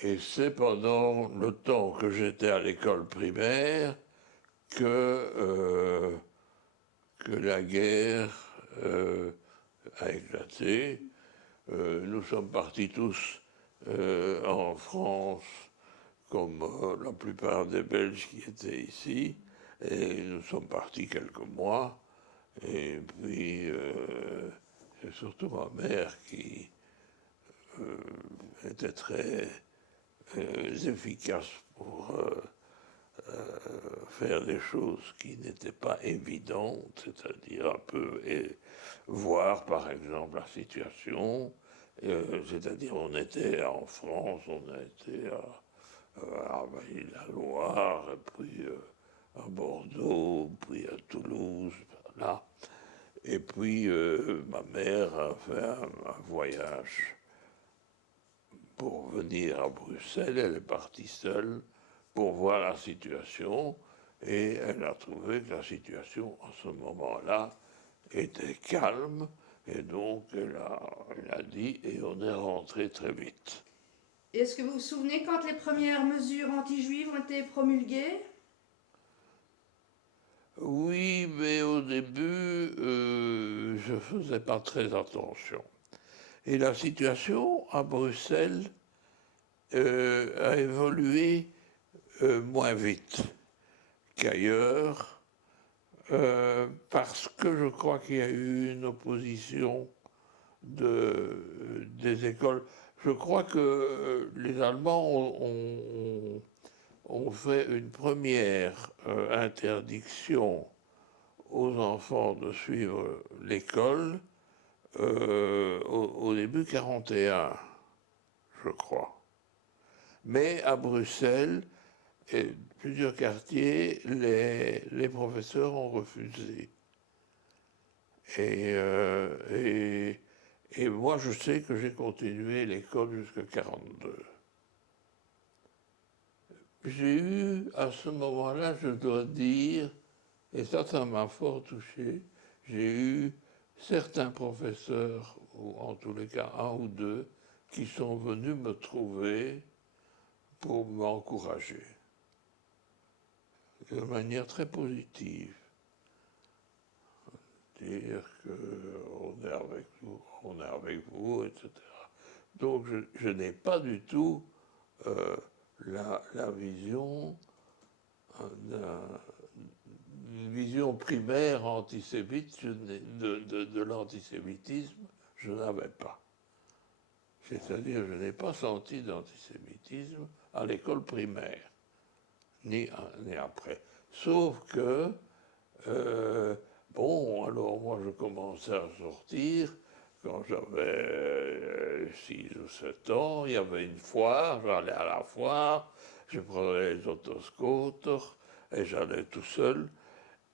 Et c'est pendant le temps que j'étais à l'école primaire que la guerre a éclaté. Nous sommes partis tous en France, comme la plupart des Belges qui étaient ici, et nous sommes partis quelques mois. Et puis, c'est surtout ma mère qui était très efficace pour faire des choses qui n'étaient pas évidentes, c'est-à-dire un peu voir par exemple la situation, c'est-à-dire on était en France, on a été à Vailly-la-Loire, puis à Bordeaux, puis à Toulouse, là. Et puis ma mère a fait un voyage pour venir à Bruxelles, elle est partie seule pour voir la situation, et elle a trouvé que la situation à ce moment-là était calme, et donc elle a dit, et on est rentré très vite. Et est-ce que vous vous souvenez quand les premières mesures anti-juives ont été promulguées? Oui, mais au début, je faisais pas très attention. Et la situation à Bruxelles a évolué moins vite qu'ailleurs, parce que je crois qu'il y a eu une opposition des écoles. Je crois que les Allemands ont fait une première interdiction aux enfants de suivre l'école au début 41, je crois. Mais à Bruxelles, et plusieurs quartiers, les professeurs ont refusé. Et, et moi, je sais que j'ai continué l'école jusqu'à 42. J'ai eu, à ce moment-là, je dois dire, et ça m'a fort touché, j'ai eu certains professeurs, ou en tous les cas un ou deux, qui sont venus me trouver pour m'encourager de manière très positive. Dire qu'on est avec vous, on est avec vous, etc. Donc je n'ai pas du tout la vision une vision primaire antisémite de l'antisémitisme, je n'avais pas. C'est-à-dire, je n'ai pas senti d'antisémitisme à l'école primaire, ni après. Sauf que, bon, alors moi je commençais à sortir, quand j'avais 6 ou 7 ans, il y avait une foire, j'allais à la foire, je prenais les autoscooters et j'allais tout seul.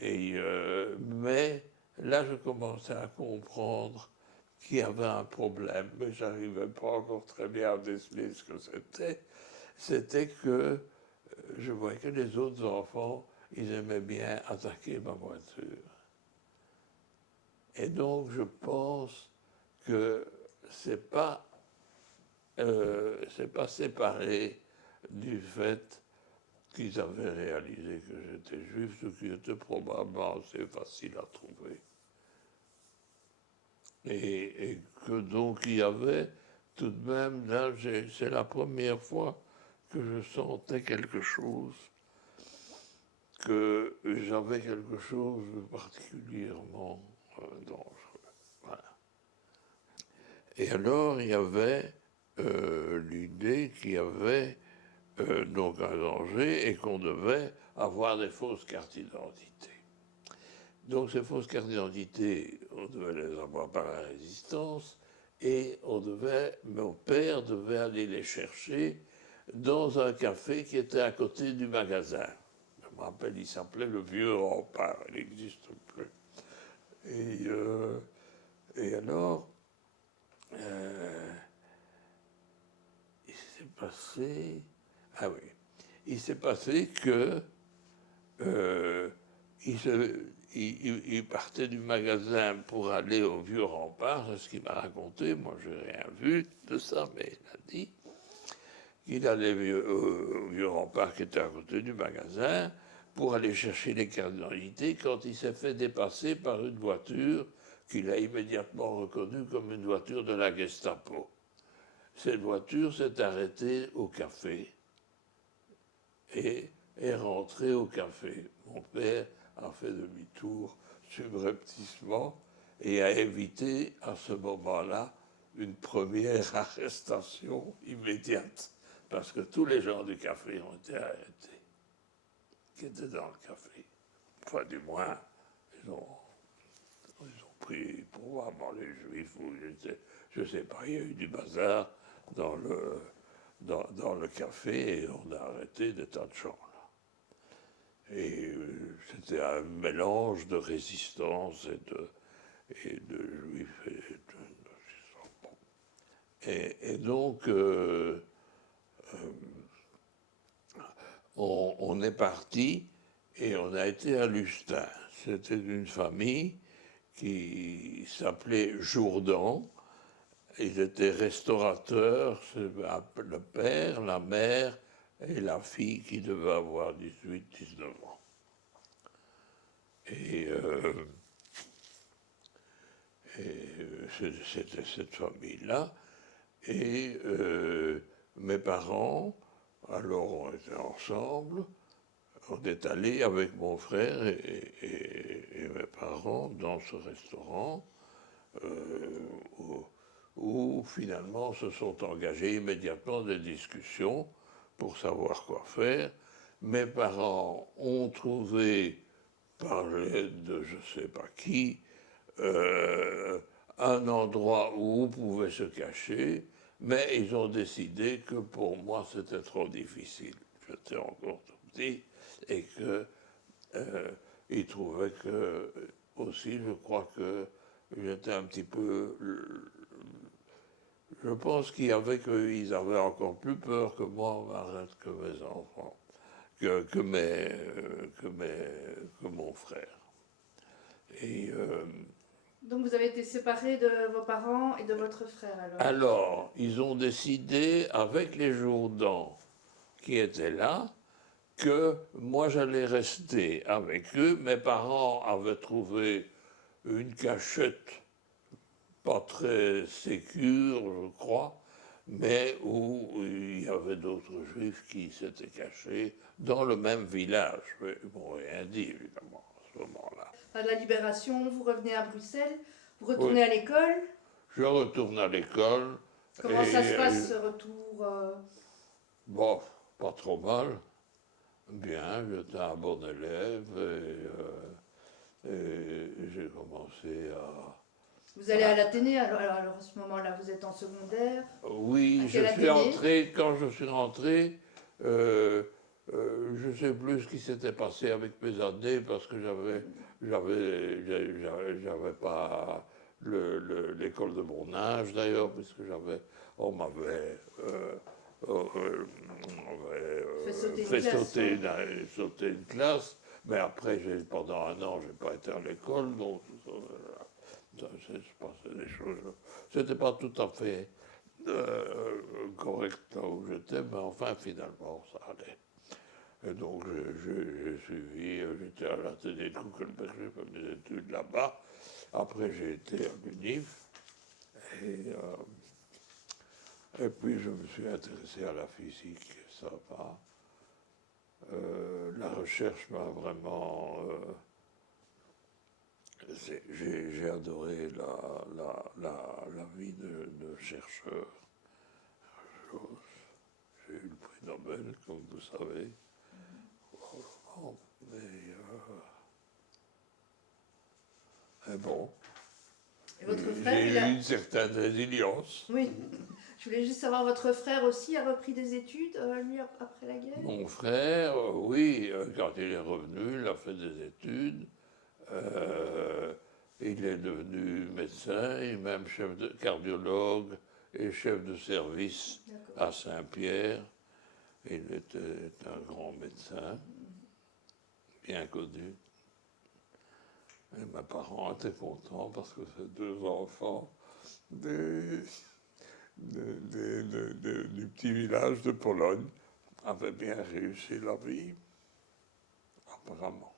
Mais là, je commençais à comprendre qu'il y avait un problème, mais je n'arrivais pas encore très bien à déceler ce que c'était. C'était que je voyais que les autres enfants, ils aimaient bien attaquer ma voiture. Et donc, je pense que c'est pas séparé du fait qu'ils avaient réalisé que j'étais juif, ce qui était probablement assez facile à trouver. Et que donc il y avait tout de même, là, c'est la première fois que je sentais quelque chose, que j'avais quelque chose de particulièrement dangereux. Voilà. Et alors, il y avait l'idée qu'il y avait donc un danger et qu'on devait avoir des fausses cartes d'identité. Donc ces fausses cartes d'identité, on devait les avoir par la résistance et mon père devait aller les chercher dans un café qui était à côté du magasin. Je me rappelle, il s'appelait le Vieux Rempart, il n'existe plus. Et, euh, et alors, euh, il s'est passé... Ah oui, il s'est passé que euh, il partait du magasin pour aller au Vieux Rempart, c'est ce qu'il m'a raconté, moi je n'ai rien vu de ça, mais il a dit qu'il allait au vieux rempart qui était à côté du magasin pour aller chercher les cartes d'identité quand il s'est fait dépasser par une voiture qu'il a immédiatement reconnue comme une voiture de la Gestapo. Cette voiture s'est arrêtée au café et est rentrée au café. Mon père a fait demi-tour subrepticement et a évité à ce moment-là une première arrestation immédiate, parce que tous les gens du café ont été arrêtés, qui étaient dans le café. Enfin, du moins, ils ont pris probablement les juifs, ou je ne sais pas, il y a eu du bazar dans le café et on a arrêté des tas de gens. Et c'était un mélange de résistance et de juifs. Et donc, on est parti et on a été à Lustin. C'était une famille qui s'appelait Jourdan. Ils étaient restaurateurs, le père, la mère et la fille qui devait avoir 18-19 ans. Et c'était cette famille-là. Et mes parents, alors on était ensemble, on est allé avec mon frère et mes parents dans ce restaurant où finalement se sont engagées immédiatement des discussions pour savoir quoi faire. Mes parents ont trouvé, par l'aide de je ne sais pas qui, un endroit où on pouvait se cacher, mais ils ont décidé que pour moi c'était trop difficile. J'étais encore tout petit et qu'ils trouvaient que aussi, je crois que j'étais un petit peu. Je pense qu'ils avaient encore plus peur que moi, que mes enfants, que mon frère. Et Donc vous avez été séparés de vos parents et de votre frère alors? alors, ils ont décidé, avec les Jourdans qui étaient là, que moi j'allais rester avec eux. Mes parents avaient trouvé une cachette pas très sécure, je crois, mais où il y avait d'autres juifs qui s'étaient cachés dans le même village. Mais ils m'ont rien dit, évidemment, à ce moment-là. À la Libération, vous revenez à Bruxelles, vous Oui. retournez à l'école. Je retourne à l'école. Comment ça se passe ce retour Bon, pas trop mal. Bien, j'étais un bon élève et j'ai commencé à. Vous allez à l'Athénée alors à ce moment-là, vous êtes en secondaire? Oui, je suis entré, quand je suis rentré, je ne sais plus ce qui s'était passé avec mes années parce que j'avais pas l'école de mon âge d'ailleurs, puisque on m'avait fait sauter une classe, mais après, pendant un an, je n'ai pas été à l'école, donc ça s'est passé des choses. C'était pas tout à fait correct là où j'étais, mais enfin, finalement, ça allait. Et donc, j'ai suivi, j'étais à l'Athénée de Kuckelberg, j'ai fait mes études là-bas. Après, j'ai été à l'UNIF. Et puis, je me suis intéressé à la physique, ça va. La recherche m'a vraiment. J'ai adoré la vie de chercheur. J'ai eu le prix Nobel, comme vous savez. Mais bon, Et votre frère, j'ai eu une certaine résilience. Oui. Je voulais juste savoir, votre frère aussi a repris des études, lui, après la guerre? Mon frère, oui, quand il est revenu, il a fait des études. Il est devenu médecin et même chef de cardiologue et chef de service à Saint-Pierre. Il était un grand médecin, bien connu. Et mes parents étaient contents parce que ces deux enfants, du petit village de Pologne avaient bien réussi la vie, apparemment.